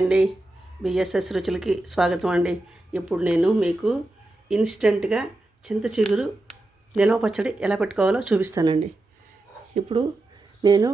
అండి, బిఎస్ఎస్ రుచులకి స్వాగతం అండి. ఇప్పుడు నేను మీకు ఇన్స్టెంట్గా చింత చిగురు నిలవ పచ్చడి ఎలా పెట్టుకోవాలో చూపిస్తానండి. ఇప్పుడు నేను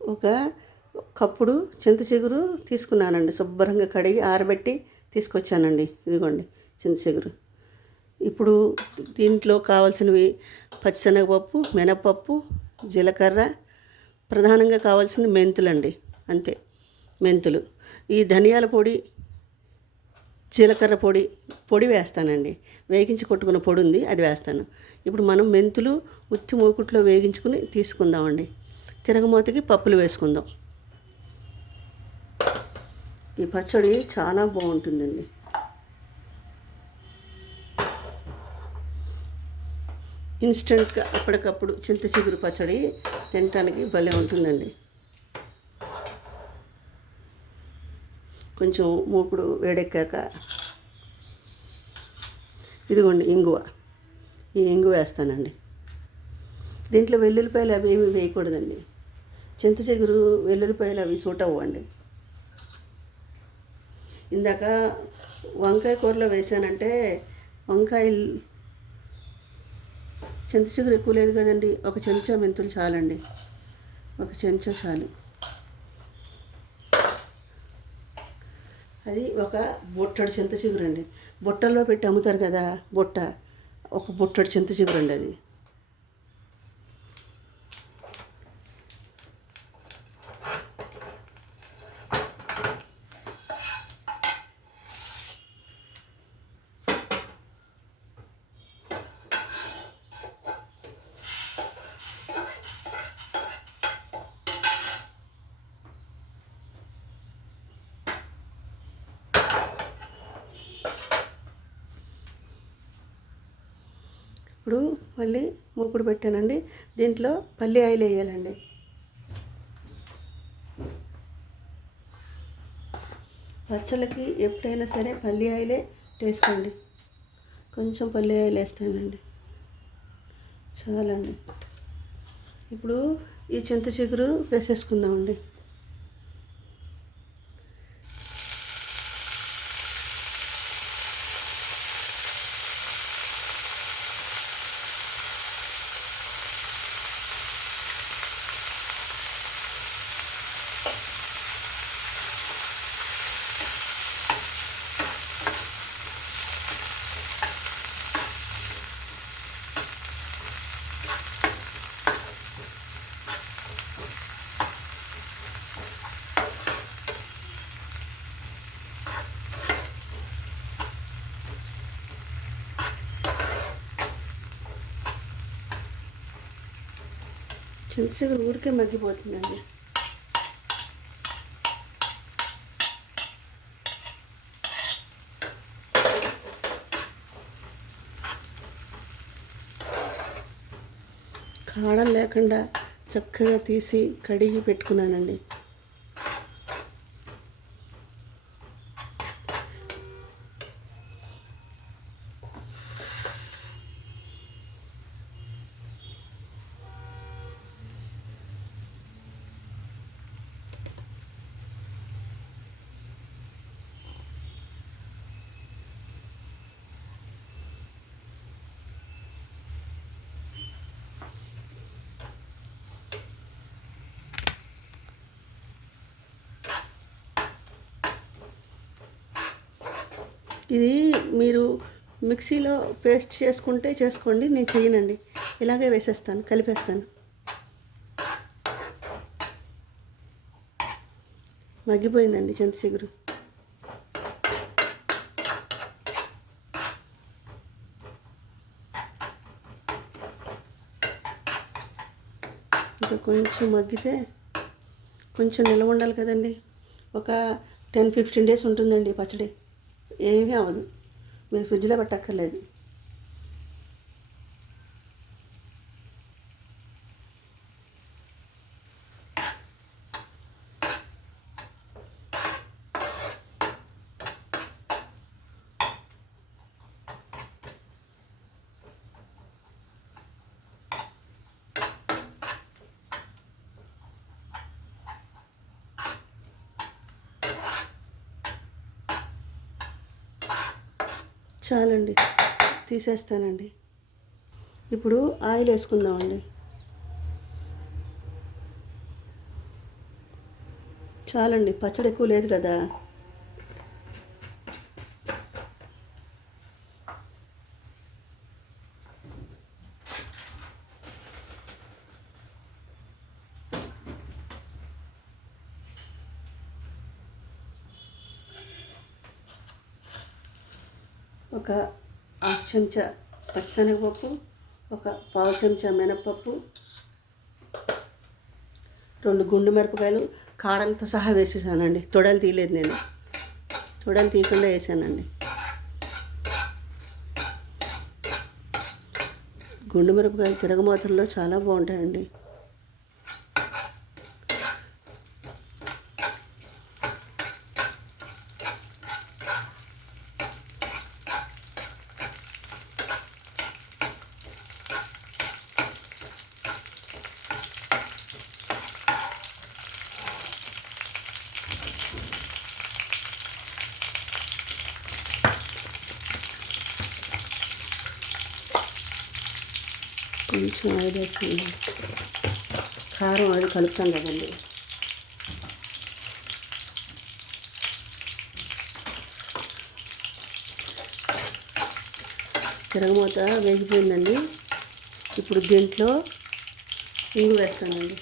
ఒక కప్పుడు చింత చిగురు తీసుకున్నానండి. శుభ్రంగా కడిగి ఆరబెట్టి తీసుకొచ్చానండి. ఇదిగోండి చింత చిగురు. ఇప్పుడు దీంట్లో కావాల్సినవి పచ్చిశనగపప్పు, మినపప్పు, జీలకర్ర, ప్రధానంగా కావాల్సింది మెంతులండి. అంతే, మెంతులు. ఈ ధనియాల పొడి, జీలకర్ర పొడి వేస్తానండి. వేగించి కొట్టుకున్న పొడి ఉంది, అది వేస్తాను. ఇప్పుడు మనం మెంతులు ఉత్తి మూకుట్లో వేగించుకుని తీసుకుందామండి. తిరగమూతకి పప్పులు వేసుకుందాం. ఈ పచ్చడి చాలా బాగుంటుందండి. ఇన్స్టెంట్గా అప్పటికప్పుడు చింత చిగురు పచ్చడి తినటానికి భలే ఉంటుందండి. కొంచెం మూకుడు వేడెక్కాక ఇదిగోండి ఇంగువ. ఈ ఇంగువ వేస్తానండి. దీంట్లో వెల్లుల్లిపాయలు అవి ఏమి వేయకూడదండి. చింత చిగురు వెల్లుల్లిపాయలు అవి సూట్ అవ్వండి. ఇందాక వంకాయ కూరలో వేసానంటే వంకాయలు చింత చిగురు ఎక్కువ లేదు కదండి. ఒక చెంచా మెంతులు చాలండి. ఒక చెంచా చాలు. అది ఒక బుట్టడు చింత చిగురు అండి. బుట్టల్లో పెట్టి అమ్ముతారు కదా, ఒక బుట్టడు చింత చిగురు అండి అది. ఇప్పుడు మళ్ళీ మూకుడు పెట్టానండి. దీంట్లో పల్లి ఆయిల్ వేయాలండి. పచ్చళ్ళకి ఎప్పుడైనా సరే పల్లి ఆయిలే టేస్ట్ అండి. కొంచెం పల్లి ఆయిల్ వేస్తానండి, చాలండి. ఇప్పుడు ఈ చింత చిగురు వేసేసుకుందామండి. చింత చిగురు ఊరికే మగ్గిపోతుందండి. కాడలు లేకుండా చక్కగా తీసి కడిగి పెట్టుకున్నానండి. ఇది మీరు మిక్సీలో పేస్ట్ చేసుకుంటే చేసుకోండి, నేను చెయ్యనండి. ఇలాగే వేసేస్తాను, కలిపేస్తాను. మగ్గిపోయిందండి చింత చిగురు. ఇంకా కొంచెం మగ్గితే, కొంచెం నిల్వ ఉండాలి కదండి. ఒక 10-15 డేస్ ఉంటుందండి పచ్చడి. ఏమీ అవ్వదు, మీరు ఫ్రిడ్జ్లో పెట్టక్కర్లేదు. చాలండి, తీసేస్తానండి. ఇప్పుడు ఆయిల్ వేసుకుందామండి. చాలండి, పచ్చడి ఎక్కువ లేదు కదా. ఒక 1/2 చెంచా పచ్చిశనగపప్పు, ఒక 1/2 చెంచా మినపప్పు, 2 గుండు మిరపకాయలు కాడలతో సహా వేసేసానండి. తొడలు తీయలేదు నేను, తొడలు తీయకుండా వేసానండి. గుండు మిరపకాయలు తిరగమూతల్లో చాలా బాగుంటాయండి. కొంచెం ఆయిల్ వేసుకుందాం. కారం అది కలుపుతాం కదండి. తిరగమూత వేగిపోయిందండి. ఇప్పుడు దీంట్లో ఇంగు వేస్తానండి.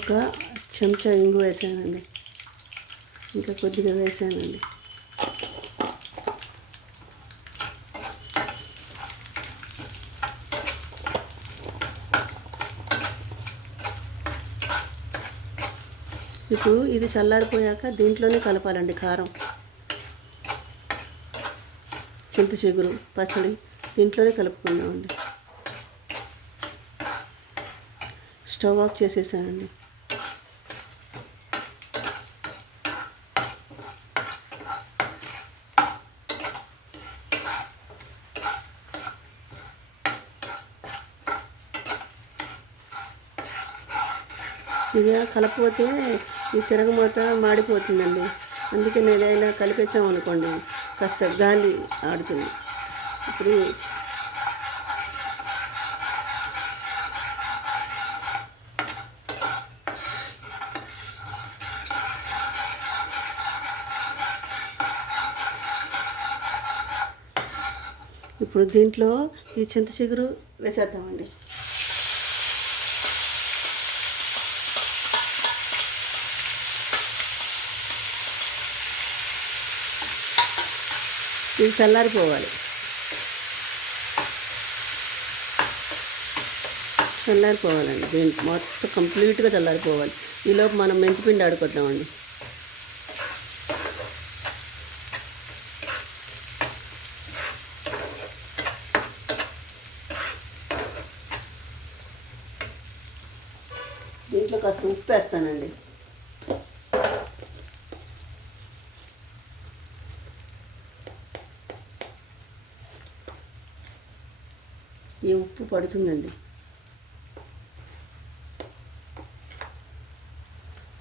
ఒక చెంచా ఇంగు వేసానండి, ఇంకా కొద్దిగా వేసానండి. ఇప్పుడు ఇది చల్లారిపోయాక దీంట్లోనే కలపాలండి కారం. చింత చిగురు పచ్చడి దీంట్లోనే కలుపుకుందామండి. స్టవ్ ఆఫ్ చేసేసానండి. ఇది కలపకపోతే ఈ తిరగమూత మాడిపోతుందండి. అందుకే నేను ఇలా కలిపేసామనుకోండి కాస్త గాలి ఆడుతుంది. ఇప్పుడు ఇప్పుడు దీంట్లో ఈ చింత చిగురు వేసేద్దామండి. ఇది చల్లారిపోవాలి. చల్లారిపోవాలండి, దీన్ని మొత్తం కంప్లీట్గా చల్లారిపోవాలి. ఈలోపు మనం మెంతిపిండి ఆడుకొద్దామండి. దీంట్లో కాస్త ఉప్పు వేస్తానండి. ఈ ఉప్పు పడుతుందండి,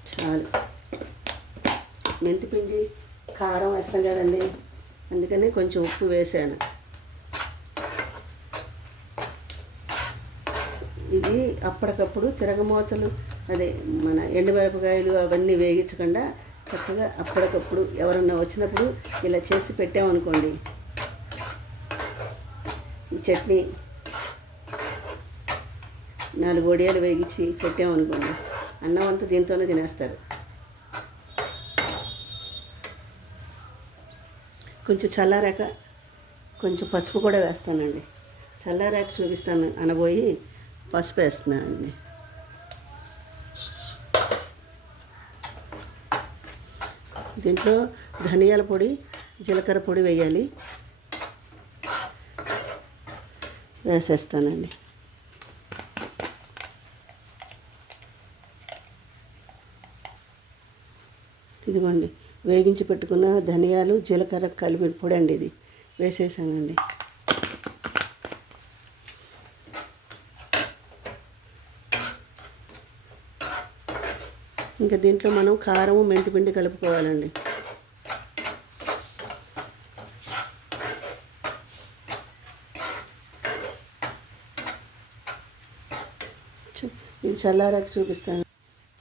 చాలు. మెంతిపిండి కారం వేస్తాం కదండి, అందుకని కొంచెం ఉప్పు వేసాను. ఇది అప్పటికప్పుడు తిరగమూతలు అదే మన ఎండుమిరపకాయలు అవన్నీ వేగించకుండా చక్కగా అప్పటికప్పుడు ఎవరన్నా వచ్చినప్పుడు ఇలా చేసి పెట్టామనుకోండి, ఈ చట్నీ 4 వడియాలు వేగించి పెట్టామనుకోండి, అన్నం అంతా దీంతోనే తినేస్తారు. కొంచెం చల్లారాక కొంచెం పసుపు కూడా వేస్తానండి. చల్లారాక చూపిస్తాను అనబోయి పసుపు వేస్తున్నానండి. దీంట్లో ధనియాల పొడి, జీలకర్ర పొడి వేయాలి, వేసేస్తానండి. ఇదిగోండి వేగించి పెట్టుకున్న ధనియాలు జీలకర్ర కలిపిన పొడి అండి, ఇది వేసేసానండి. ఇంకా దీంట్లో మనం కారము మెంతిపిండి కలుపుకోవాలండి. చల్లారాక చూపిస్తాను.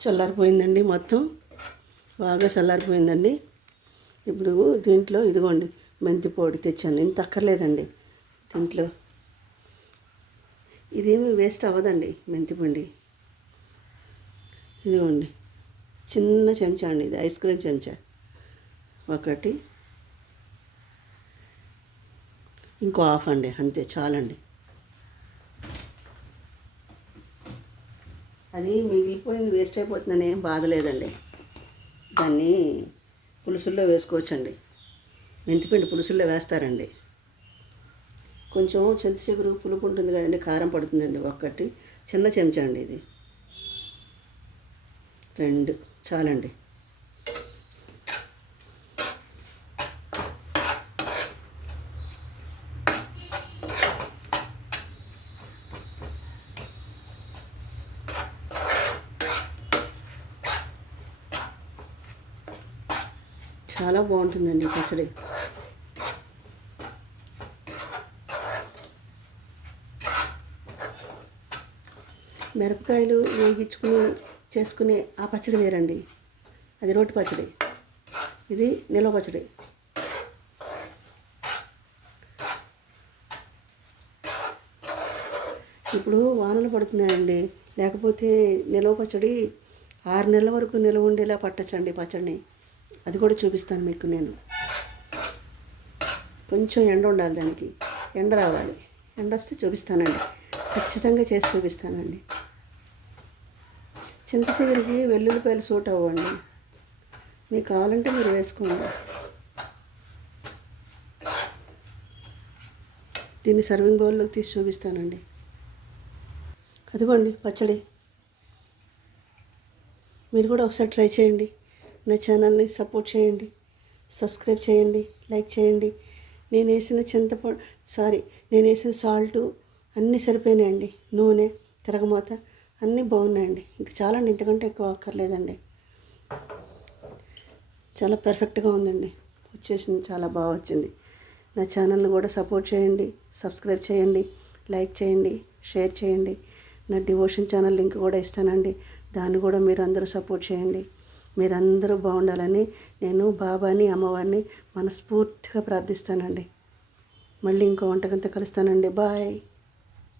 చల్లారిపోయిందండి, మొత్తం బాగా చల్లారిపోయిందండి. ఇప్పుడు దీంట్లో ఇదిగోండి మెంతి పొడి తెచ్చాను. ఇంత అక్కర్లేదండి దీంట్లో. ఇదేమీ వేస్ట్ అవ్వదండి మెంతి పిండి. ఇదిగోండి చిన్న చెంచా అండి, ఇది ఐస్ క్రీమ్ చెంచా ఒకటి, ఇంకో హాఫ్ అండి, అంతే చాలండి. అది మిగిలిపోయింది వేస్ట్ అయిపోతుందని ఏం బాధ లేదండి. దాన్ని పులుసుల్లో వేసుకోవచ్చండి. మెంతిపిండి పులుసుల్లో వేస్తారండి. కొంచెం చింత చిగురు పులుపు ఉంటుంది కదండి, కారం పడుతుందండి. ఒకటి చిన్న చెంచా అండి, ఇది 2 చాలండి. చాలా బాగుంటుందండి పచ్చడి. మిరపకాయలు వేగించుకుని చేసుకునే ఆ పచ్చడి వేరండి, అది రోటి పచ్చడి. ఇది నిల్వ పచ్చడి. ఇప్పుడు వానలు పడుతున్నాయండి, లేకపోతే నిల్వ పచ్చడి 6 నెలల వరకు నిల్వ ఉండేలా పట్టచ్చండి పచ్చడిని. అది కూడా చూపిస్తాను మీకు నేను. కొంచెం ఎండ ఉండాలి, దానికి ఎండ రావాలి. ఎండ వస్తే చూపిస్తానండి, ఖచ్చితంగా చేసి చూపిస్తానండి. చింత చిగురికి వెల్లుల్లిపాయలు సూట్ అవ్వండి, మీకు కావాలంటే మీరు వేసుకోండి. దీన్ని సర్వింగ్ బౌల్లోకి తీసి చూపిస్తానండి. అదిగోండి పచ్చడి. మీరు కూడా ఒకసారి ట్రై చేయండి. నా ఛానల్ని సపోర్ట్ చేయండి, సబ్స్క్రైబ్ చేయండి, లైక్ చేయండి. నేను వేసిన సాల్టు అన్నీ సరిపోయినాయండి. నూనె, తిరగమూత అన్నీ బాగున్నాయండి. ఇంక చాలండి, ఇంతకంటే ఎక్కువ అక్కర్లేదండి. చాలా పర్ఫెక్ట్గా ఉందండి, వచ్చేసింది, చాలా బాగా వచ్చింది. నా ఛానల్ని కూడా సపోర్ట్ చేయండి, సబ్స్క్రైబ్ చేయండి, లైక్ చేయండి, షేర్ చేయండి. నా డివోషన్ ఛానల్ లింక్ కూడా ఇస్తానండి, దాన్ని కూడా మీరు అందరూ సపోర్ట్ చేయండి. మీరందరూ బాగుండాలని నేను బాబాని, అమ్మవారిని మనస్ఫూర్తిగా ప్రార్థిస్తానండి. మళ్ళీ ఇంకో వంటకంతో కలుస్తానండి. బాయ్.